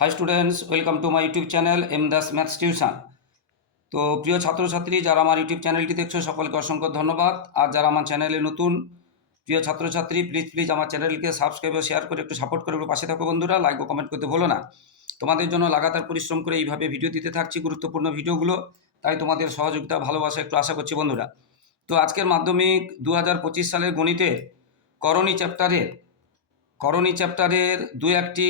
Hi students welcome to my YouTube channel M Das maths tuition তো প্রিয় ছাত্রছাত্রী, যারা আমার ইউটিউব চ্যানেলটি দেখছ, সকলকে অসংখ্য ধন্যবাদ। আর যারা আমার চ্যানেলে নতুন, প্রিয় ছাত্রছাত্রী প্লিজ প্লিজ আমার চ্যানেলকে সাবস্ক্রাইব ও শেয়ার করে একটু সাপোর্ট করে পাশে থাকো বন্ধুরা লাইক ও কমেন্ট করতে ভুলো না। তোমাদের জন্য লাগাতার পরিশ্রম করে এইভাবে ভিডিও দিতে থাকছি, গুরুত্বপূর্ণ ভিডিওগুলো তাই তোমাদের সহযোগিতা, ভালোবাসা একটু আশা করছি বন্ধুরা। তো আজকের মাধ্যমিক দু হাজার পঁচিশ সালের গণিতের করণী চ্যাপ্টারের করণী চ্যাপ্টারের দু একটি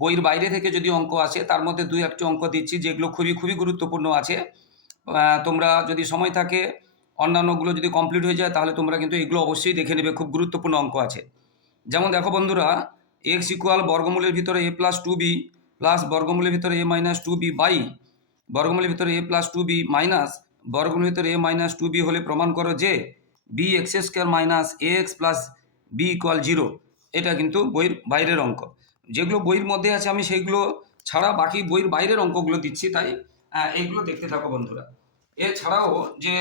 বইয়ের বাইরে থেকে যদি অঙ্ক আসে, তার মধ্যে দুই একটি অঙ্ক দিচ্ছি যেগুলো খুবই খুবই গুরুত্বপূর্ণ আছে। তোমরা যদি সময় থাকে, অন্যান্যগুলো যদি কমপ্লিট হয়ে যায়, তাহলে তোমরা কিন্তু এগুলো অবশ্যই দেখে নেবে, খুব গুরুত্বপূর্ণ অঙ্ক আছে। যেমন দেখো বন্ধুরা এক্স ইকুয়াল বর্গমূলের ভিতরে a plus two b plus বর্গমূলের ভিতরে a minus two b by বর্গমূলের ভিতরে a plus two b minus বর্গমূলের ভিতরে এ মাইনাস টু বি হলে প্রমাণ করো যে b x square minus a x plus b equal zero এটা কিন্তু বইয়ের বাইরের অঙ্ক। যেগুলো বইয়ের মধ্যে আছে, আমি সেইগুলো ছাড়া বাকি বইয়ের বাইরের অঙ্কগুলো দিচ্ছি, তাই এইগুলো দেখতে থাকো বন্ধুরা। এছাড়াও যে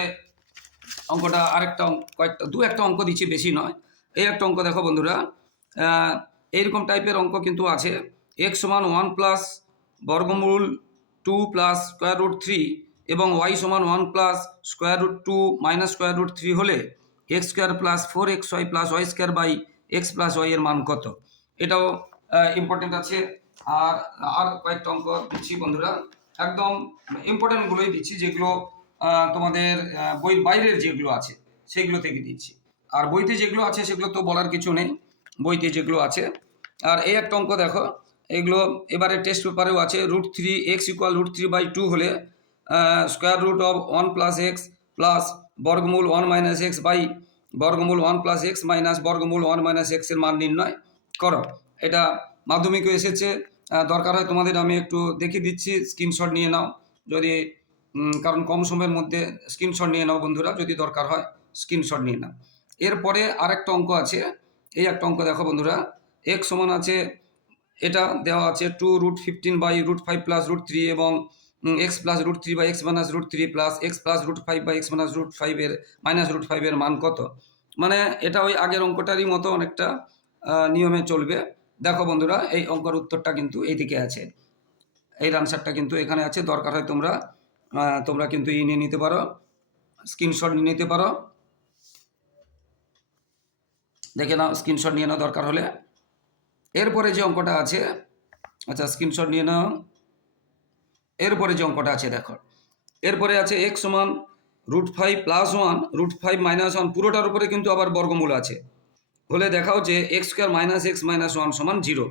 অঙ্কটা আরেকটা কয়েকটা, দু একটা অঙ্ক দিচ্ছি, বেশি নয়। এই একটা অঙ্ক দেখো বন্ধুরা এইরকম টাইপের অঙ্ক কিন্তু আছে। এক্স সমান ওয়ান প্লাস বর্গমূল two plus square root three এবং ওয়াই সমান one plus square root two minus square root three হলে x square plus four x y plus y square by x plus y এর মান কত? এটাও important আছে। আর আর কয়েকটা অঙ্ক দিচ্ছি বন্ধুরা। একদম ইম্পর্টেন্টগুলোই দিচ্ছি, যেগুলো তোমাদের বইয়ের বাইরের যেগুলো আছে, সেগুলো থেকে দিচ্ছি। আর বইতে যেগুলো আছে, সেগুলো তো বলার কিছু নেই। বইতে যেগুলো আছে। আর এই একটা অঙ্ক দেখো, এগুলো এবারে টেস্ট পেপারেও আছে root three x equal root three by two হলে square root of one plus x plus বর্গমূল ওয়ান মাইনাস এক্স বাই বর্গমূল ওয়ান প্লাস এক্স মাইনাস বর্গমূল ওয়ান মাইনাস এক্সের মান নির্ণয় করো। এটা মাধ্যমিকও এসেছে দরকার হয় তোমাদের, আমি একটু দেখিয়ে দিচ্ছি স্ক্রিনশট নিয়ে নাও। যদি কারণ কম সময়ের মধ্যে স্ক্রিনশট নিয়ে নাও বন্ধুরা, যদি দরকার হয় স্ক্রিনশট নিয়ে নাও। এরপরে আরেকটা অঙ্ক আছে, এই একটা অঙ্ক দেখো বন্ধুরা এক সমান আছে, এটা দেওয়া আছে two root fifteen by root five plus root three এবং x plus root three by x minus root three plus x plus root five by x minus root ফাইভের মাইনাস রুট ফাইভের মান কত? মানে এটা ওই আগের অঙ্কটারই মতো অনেকটা নিয়মে চলবে। দেখো বন্ধুরা, এই অঙ্কের উত্তরটা কিন্তু এইদিকে আছে। এই আনসারটা কিন্তু এখানে আছে। দরকার হয় তোমরা তোমরা কিন্তু ই নিয়ে নিতে পারো। স্ক্রিনশট নিয়ে নিতে পারো। দেখে নাও স্ক্রিনশট নিয়ে নাও দরকার হলে। এরপরে যে অঙ্কটা আছে আচ্ছা স্ক্রিনশট নিয়ে নাও। এরপরে যে অঙ্কটা আছে, দেখো। এরপরে আছে এক সমান root five plus one root five minus one পুরোটার উপরে কিন্তু আবার বর্গমূল আছে। হলে দেখাও যে x square minus x minus one সমান জিরো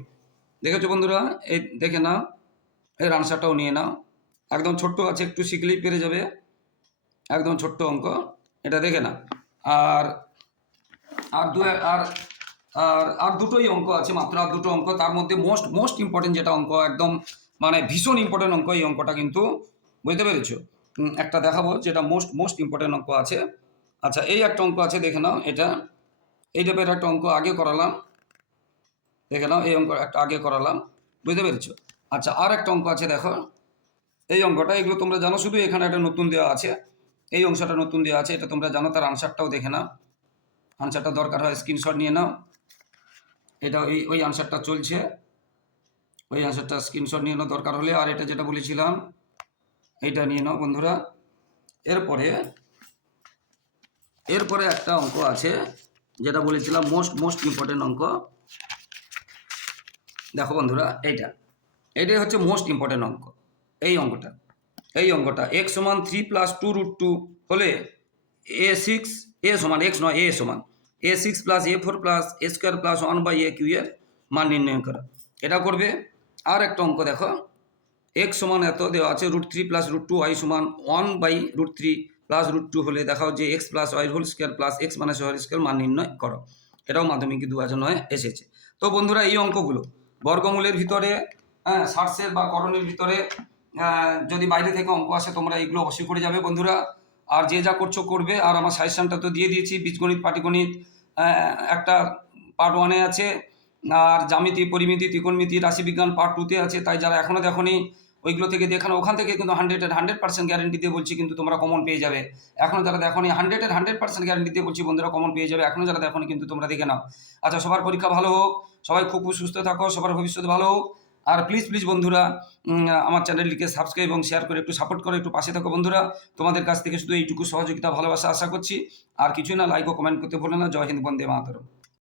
দেখেছ বন্ধুরা? এই দেখে নাও। এর আনসারটাও নিয়ে নাও। একদম ছোট্ট আছে, একটু শিখলেই পেরে যাবে। একদম ছোট্ট অঙ্ক। এটা দেখে না আর আর দু, আর আর আর দুটোই অঙ্ক আছে, মাত্র আর দুটো অঙ্ক। তার মধ্যে মোস্ট মোস্ট ইম্পর্টেন্ট যেটা অঙ্ক, একদম মানে ভীষণ ইম্পর্টেন্ট অঙ্ক, এই অঙ্কটা কিন্তু বুঝতে পেরেছ? একটা দেখাবো যেটা মোস্ট মোস্ট ইম্পর্টেন্ট অঙ্ক আছে। আচ্ছা এই একটা অঙ্ক আছে, দেখে নাও এটা। এই টাইপের একটা অঙ্ক আগে করালাম। দেখে নাও, এই অঙ্ক একটা আগে করালাম। বুঝতে পেরেছ? আচ্ছা আর একটা অঙ্ক আছে, দেখো। এই অঙ্কটা, এগুলো তোমরা জানো, শুধু এখানে একটা নতুন দেওয়া আছে। এই অংশটা নতুন দেওয়া আছে, এটা তোমরা জানো, তার আনসারটাও দেখে নাও। আনসারটা দরকার হয় স্ক্রিনশট নিয়ে নাও। এটা ওই ওই আনসারটা চলছে। ওই আনসারটা স্ক্রিনশট নিয়ে নাও দরকার হলে আর এটা যেটা বলেছিলাম, এইটা নিয়ে নাও বন্ধুরা। এরপরে এরপরে একটা অঙ্ক আছে, যেটা বলেছিলাম মোস্ট মোস্ট ইম্পর্টেন্ট অঙ্ক। দেখো বন্ধুরা, এইটা। এটাই হচ্ছে মোস্ট ইম্পর্টেন্ট অঙ্ক। এই অঙ্কটা। এই অঙ্কটা এক্স সমান three plus two root two হলে এ সিক্স এ সমান এক্স নয় এ সমান। A six plus a four plus a square plus one by a q এর মান নির্ণয় করা। এটা করবে আর একটা অঙ্ক দেখো। এক্স সমান এত দেওয়া আছে root three plus root two y সমান one by root three plus root two হলে দেখাও যে x plus y whole square plus x minus y square মান নির্ণয় করো। এটাও মাধ্যমিক দু হাজার নয় এসেছে। তো বন্ধুরা, এই অঙ্কগুলো বর্গমূলের ভিতরে হ্যাঁ ষাটশের বা করণের ভিতরে যদি বাইরে থেকে অঙ্ক আসে, তোমরা এগুলো অবশ্যই করে যাবে বন্ধুরা। আর যে যা করছ করবে। আর আমার সাজেশনটা তো দিয়ে দিয়েছি, বীজগণিত, পাটিগণিত একটা পার্ট ওয়ানে আছে। আর জ্যামিতি, পরিমিতি, ত্রিকোণমিতি, রাশিবিজ্ঞান পার্ট টুতে আছে। তাই যারা এখনও দেখনি, ওইগুলো থেকে দেখানো ওখান থেকে কিন্তু হান্ড্রেডের হান্ড্রেড পার্সেন্ট গ্যারেন্টি দিয়ে বলছি কিন্তু তোমরা কমন পেয়ে যাবে। এখনও যারা দেখনি হান্ড্রেডের হান্ড্রেড পার্সেন্ট গ্যারেন্টি দিয়ে বলছি বন্ধুরা কমন পেয়ে যাবে। এখনও যারা দেখনি কিন্তু তোমরা দেখে নাও। আচ্ছা সবার পরীক্ষা ভালো হোক। সবাই খুব সুস্থ থাকো, সবার ভবিষ্যৎ ভালো হোক। আর প্লিজ প্লিজ বন্ধুরা আমার চ্যানেলটিকে সাবস্ক্রাইব এবং শেয়ার করে একটু সাপোর্ট করো, একটু পাশে থাকো বন্ধুরা। তোমাদের কাছ থেকে শুধু এইটুকু সহযোগিতা, ভালোবাসা আশা করছি। আর কিছুই না লাইক ও কমেন্ট করতে ভুলো না। জয় হিন্দ, বন্দে মাতরম।